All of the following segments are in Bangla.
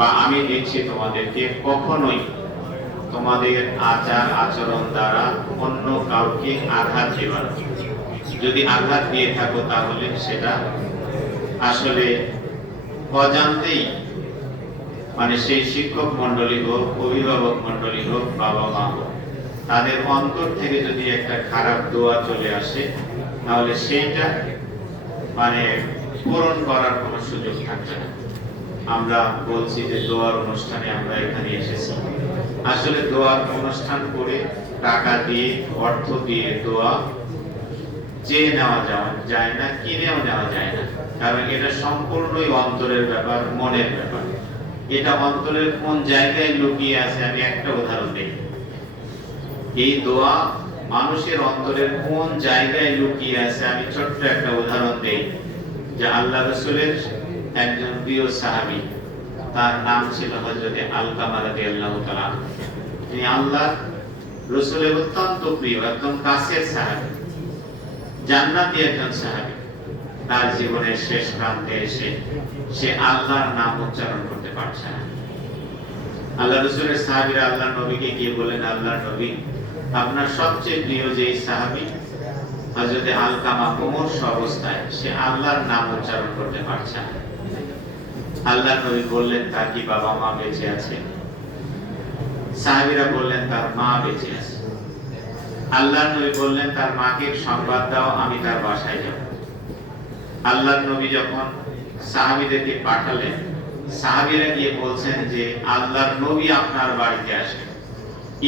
বা আমি দিচ্ছি তোমাদেরকে, কখনোই তোমাদের আচার আচরণ দ্বারা অন্য কাউকে আঘাত দেবার। যদি আঘাত দিয়ে থাকো তাহলে সেটা আসলে অজান্তেই, মানে সেই শিক্ষক মন্ডলী হোক, অভিভাবক মন্ডলী হোক, বাবা মা হোক, তাদের অন্তর থেকে যদি একটা খারাপ দোয়া চলে আসে তাহলে সেইটা মানে পূরণ করার কোনো সুযোগ থাকবে না। আমরা বলছি যে দোয়ার অনুষ্ঠানে আমরা এখানে এসেছি, আসলে দোয়ার অনুষ্ঠান করে টাকা দিয়ে, অর্থ দিয়ে দোয়া চেয়ে নেওয়া যায় না, কিনেও নেওয়া যায় না। কারণ এটা সম্পূর্ণই অন্তরের ব্যাপার, মনের ব্যাপার। এটা অন্তরের কোন জায়গায় লুকিয়ে আছে, আমি একটা উদাহরণ দিই। এই দোয়া মানুষের অন্তরের কোন জায়গায় লুকিয়ে আছে, আমি ছোট্ট একটা উদাহরণ দেই। যে আল্লাহ রাসূলের একজন প্রিয় সাহাবী, তার নাম ছিল হযরত আলকামা রাদিয়াল্লাহু তাআলা। তিনি আল্লাহ রাসূলের অত্যন্ত প্রিয়, একদম কাছের সাহাবী, জান্নাতি একজন সাহাবী। তার জীবনের শেষ প্রান্তে এসে সে আল্লাহর নাম উচ্চারণ করতে পারছে না। আল্লাহ রাসূলের সাহাবীরা আল্লাহ নবীকে গিয়ে বলেন, আল্লাহর নবী, আপনার সবচেয়ে প্রিয় যে সাহাবী হযরত আলকামা মুমূর্ষ অবস্থায় সে আল্লাহর নাম উচ্চারণ করতে পারছে না। আল্লাহর নবী বললেন, তার কি বাবা মা বেঁচে আছে? সাহাবীরা বললেন, তার মা বেঁচে আছে। আল্লাহর নবী বললেন, তার মাকে সংবাদ দাও, আমি তার বাসায় যাব। আল্লাহর নবী যখন সাহাবীদেরকে পাঠালেন, সাহাবীরা গিয়ে বলছেন যে আল্লাহর নবী আপনার বাড়িতে আসেন।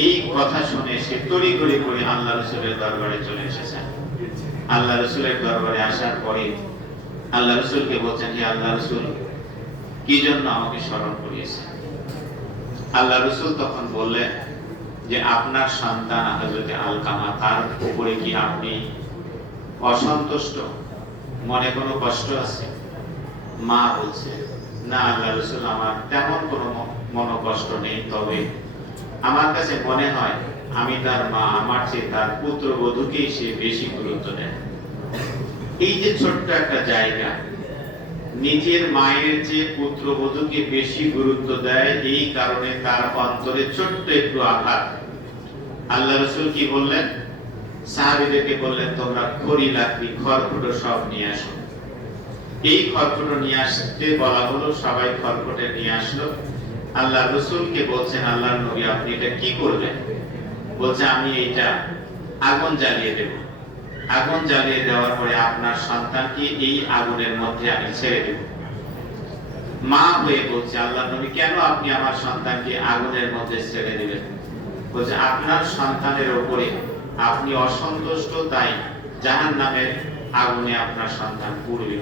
এই কথা শুনে সে তড়িঘড়ি করে আল্লাহ রাসূলের দরবারে চলে এসেছেন। আল্লাহ রাসূলের দরবারে আসার পরে আল্লাহ রাসূলকে বলছেন, হে আল্লাহ রাসূল, কি জন্য আমাকে স্মরণ করিয়েছেন? আল্লাহ রাসূল তখন বললেন যে আপনার সন্তান হযরত আলকামা, তার উপরে কি আপনি অসন্তুষ্ট? মনে কোনো কষ্ট আছে? মা বলছে, না আল্লাহ রাসূল, আমার তেমন কোনো মনোকষ্ট নেই, তবে আমার কাছে মনে হয় আমি তার মা, আমার চেয়ে তার পুত্রবধূকেই সে বেশি গুরুত্ব দেয়। এই যে ছোট্ট একটা জায়গা, নিজের মায়ের চেয়ে পুত্রবধূকে বেশি গুরুত্ব দেয়, এই কারণে তার অন্তরে ছোট্ট একটু আঘাত। আল্লাহ রাসূল কি বললেন? সাহাবীদেরকে বললেন, তোমরা খড়ি, লাকড়ি, খড়কুটো সব নিয়ে আসো। এই খড়কুটো নিয়ে আসতে বলা হলো, সবাই খড়কুটো নিয়ে আসলো। আল্লাহ রাসূলকে বলছেন, আল্লাহর নবী, আপনি এটা কি করবেন? বলছে, আমি এটা আগুন জ্বালিয়ে দেব। আগুন জ্বালিয়ে দেওয়ার পরে আপনার সন্তানকে এই আগুনের মধ্যে আমি ছেড়ে দেব। মা হয়ে বলছে, আল্লাহর নবী, কেন আপনি আমার সন্তানকে আগুনের মধ্যে ছেড়ে দিবেন? বলছে, আপনার সন্তানের উপরে আপনি অসন্তুষ্ট, তাই জাহান্নামের আগুনে আপনার সন্তান পুড়বে।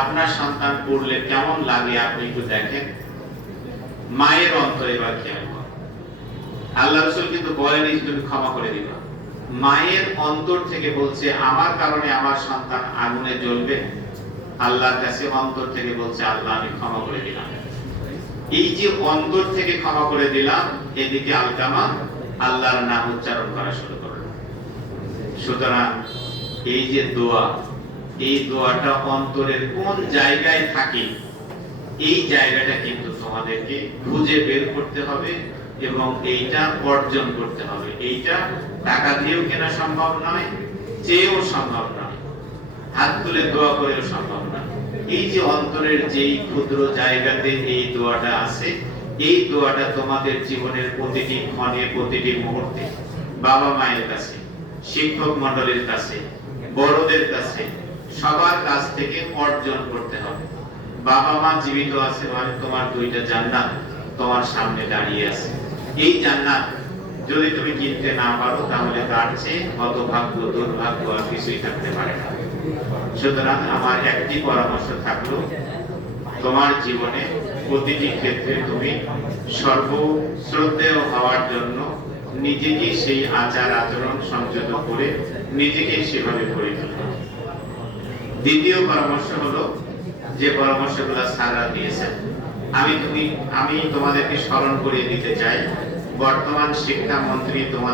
আপনার সন্তান পুড়লে কেমন লাগে আপনি একটু দেখেন। মায়ের অন্তরে বা কেমন? আল্লাহ রাসূল কিন্তু বলেনি তুমি ক্ষমা করে দিবা। মায়ের অন্তর থেকে বলছে, আমার কারণে আমার সন্তান আগুনে জ্বলবে। আল্লাহর কাছে অন্তর থেকে বলছে, আল্লাহ আমি ক্ষমা করে দিলাম। এই যে অন্তর থেকে ক্ষমা করে দিলাম, এদিকে আলকামা আল্লাহর নাম উচ্চারণ করা শুরু করলো। সুতরাং এই যে দোয়া, এই দোয়াটা অন্তরের কোন জায়গায় থাকে, এই জায়গাটা কিন্তু তোমাদেরকে খুঁজে বের করতে হবে এবং এইটা অর্জন করতে হবে। এইটা টাকা দিয়েও কেনা সম্ভব নয়, চেয়েও সম্ভব নয়, হাত তুলে দোয়া করেও সম্ভব নয়। এই যে অন্তরের যেই ক্ষুদ্র জায়গাতে এই দোয়াটা আছে, এই দোয়াটা তোমাদের জীবনের প্রতিটি ক্ষণে, প্রতিটি মুহূর্তে বাবা মায়ের কাছে, শিক্ষক মণ্ডলীর কাছে, বড়দের কাছে, সবার কাছ থেকে অর্জন করতে হবে। বাবা মা জীবিত আছে মানে তোমার দুইটা জান্নাত তোমার সামনে দাঁড়িয়ে আছে। এই জান্নাত যদি তুমি কিনতে না পারো তাহলে তার চেয়ে হতভাগ্য, দুর্ভাগ্য আর কিছুই থাকতে পারে না। সুতরাং আমার একটি পরামর্শ থাকলো, তোমার জীবনে প্রতিটি ক্ষেত্রে তুমি সর্বশ্রদ্ধেয় হওয়ার জন্য নিজেকে সেই আচার আচরণ সংযত করে নিজেকে সেভাবে গড়ে তোলো। দ্বিতীয় পরামর্শ হলো, যে পরামর্শগুলো স্যাররা দিয়েছেন, আমি তোমাদেরকে স্মরণ করিয়ে দিতে চাই, বর্তমান শিক্ষামন্ত্রী তোমাদের